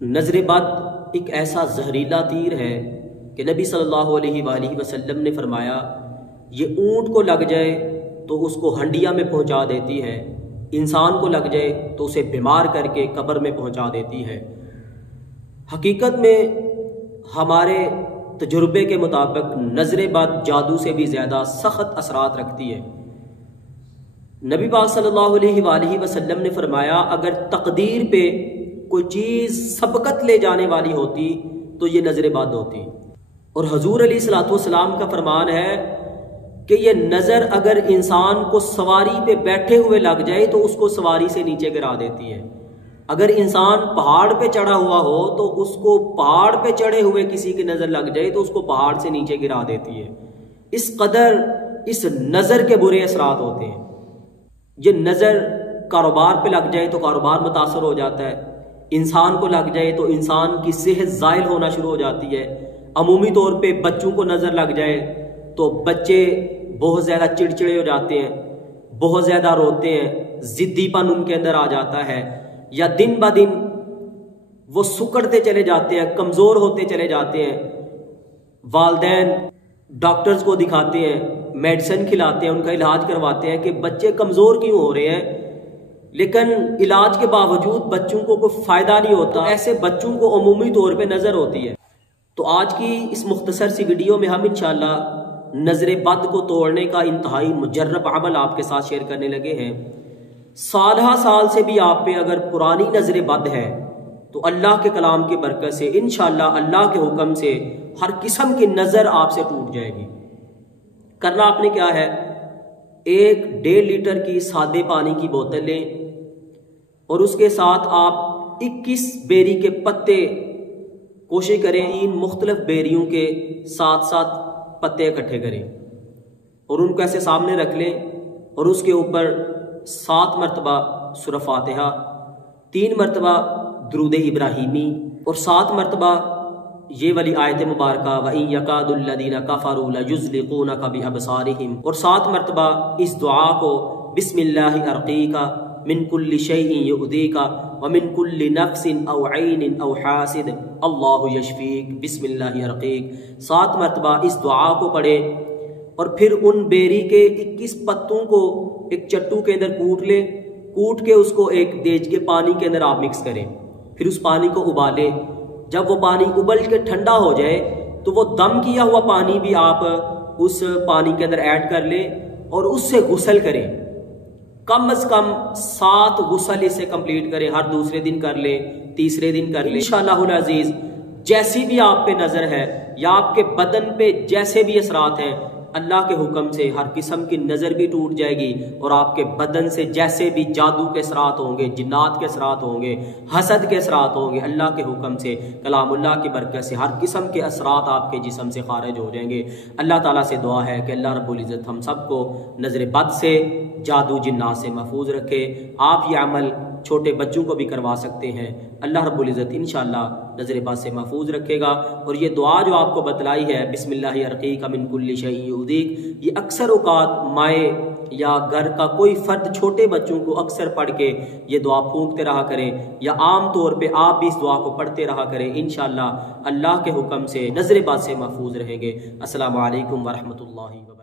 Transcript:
نظر بد ایک ایسا زہریلا تیر ہے کہ نبی صلی اللہ علیہ وآلہ وسلم نے فرمایا یہ اونٹ کو لگ جائے تو اس کو ہنڈیا میں پہنچا دیتی ہے، انسان کو لگ جائے تو اسے بیمار کر کے قبر میں پہنچا دیتی ہے۔ حقیقت میں ہمارے تجربے کے مطابق نظر بد جادو سے بھی زیادہ سخت اثرات رکھتی ہے۔ نبی پاک صلی اللہ علیہ وآلہ وسلم نے فرمایا اگر تقدیر پہ کوئی چیز سبقت لے جانے والی ہوتی تو یہ نظر بد ہوتی، اور حضور علیہ الصلوۃ والسلام کا فرمان ہے کہ یہ نظر اگر انسان کو سواری پہ بیٹھے ہوئے لگ جائے تو اس کو سواری سے نیچے گرا دیتی ہے۔ اگر انسان پہاڑ پہ چڑھا ہوا ہو تو اس کو پہاڑ پہ چڑھے ہوئے کسی کی نظر لگ جائے تو اس کو پہاڑ سے نیچے گرا دیتی ہے۔ اس قدر اس نظر کے برے اثرات ہوتے ہیں۔ یہ نظر کاروبار پہ لگ جائے تو کاروبار متاثر ہو جاتا ہے، انسان کو لگ جائے تو انسان کی صحت زائل ہونا شروع ہو جاتی ہے۔ عمومی طور پہ بچوں کو نظر لگ جائے تو بچے بہت زیادہ چڑچڑے ہو جاتے ہیں، بہت زیادہ روتے ہیں، ضدی پن ان کے اندر آ جاتا ہے، یا دن بہ دن وہ سکڑتے چلے جاتے ہیں، کمزور ہوتے چلے جاتے ہیں۔ والدین ڈاکٹرز کو دکھاتے ہیں، میڈیسن کھلاتے ہیں، ان کا علاج کرواتے ہیں کہ بچے کمزور کیوں ہو رہے ہیں، لیکن علاج کے باوجود بچوں کو کوئی فائدہ نہیں ہوتا۔ ایسے بچوں کو عمومی طور پہ نظر ہوتی ہے۔ تو آج کی اس مختصر سی ویڈیو میں ہم انشاءاللہ نظر بد کو توڑنے کا انتہائی مجرب عمل آپ کے ساتھ شیئر کرنے لگے ہیں۔ سالہ سال سے بھی آپ پہ اگر پرانی نظر بد ہے تو اللہ کے کلام کی برکت سے انشاءاللہ اللہ کے حکم سے ہر قسم کی نظر آپ سے ٹوٹ جائے گی۔ کرنا آپ نے کیا ہے، 1.5 لیٹر کی سادے پانی کی بوتل لیں اور اس کے ساتھ آپ 21 بیری کے پتے، کوشش کریں ان مختلف بیریوں کے ساتھ پتے اکٹھے کریں اور ان کو ایسے سامنے رکھ لیں، اور اس کے اوپر 7 مرتبہ سورہ فاتحہ، 3 مرتبہ درود ابراہیمی، اور 7 مرتبہ یہ والی آیت مبارکہ وَإِن يَكَادُ الَّذِينَ كَفَرُوا لَيُزْلِقُونَكَ بِأَبْصَارِهِمْ، اور 7 مرتبہ اس دعا کو بسم اللہ ارقیکا من کل شیء یؤذیکا ومن کل نفس او عین او حاسد اللہ یشفیک بسم اللہ ارقیک، 7 مرتبہ اس دعا کو پڑھیں، اور پھر ان بیری کے 21 پتوں کو ایک چٹو کے اندر کوٹ لیں، کوٹ کے اس کو ایک دیج کے پانی کے اندر آپ مکس کریں، پھر اس پانی کو ابالیں۔ جب وہ پانی ابل کے ٹھنڈا ہو جائے تو وہ دم کیا ہوا پانی بھی آپ اس پانی کے اندر ایڈ کر لیں اور اس سے غسل کریں۔ کم از کم 7 غسل اسے کمپلیٹ کریں، ہر دوسرے دن کر لیں، تیسرے دن کر لیں۔ انشاءاللہ العزیز جیسی بھی آپ پہ نظر ہے یا آپ کے بدن پہ جیسے بھی اثرات ہیں، اللہ کے حکم سے ہر قسم کی نظر بھی ٹوٹ جائے گی، اور آپ کے بدن سے جیسے بھی جادو کے اثرات ہوں گے، جنات کے اثرات ہوں گے، حسد کے اثرات ہوں گے، اللہ کے حکم سے کلام اللہ کی برکت سے ہر قسم کے اثرات آپ کے جسم سے خارج ہو جائیں گے۔ اللہ تعالیٰ سے دعا ہے کہ اللہ رب العزت ہم سب کو نظر بد سے، جادو جنات سے محفوظ رکھے۔ آپ یہ عمل چھوٹے بچوں کو بھی کروا سکتے ہیں، اللہ رب العزت انشاءاللہ نظر بد سے محفوظ رکھے گا۔ اور یہ دعا جو آپ کو بتلائی ہے بسم اللہ ارقیک من کل شیء یؤذیک، یہ اکثر اوقات مائیں یا گھر کا کوئی فرد چھوٹے بچوں کو اکثر پڑھ کے یہ دعا پھونکتے رہا کریں، یا عام طور پہ آپ بھی اس دعا کو پڑھتے رہا کریں، انشاءاللہ اللہ کے حکم سے نظر بد سے محفوظ رہیں گے۔ السلام علیکم ورحمۃ اللہ وبرکاتہ۔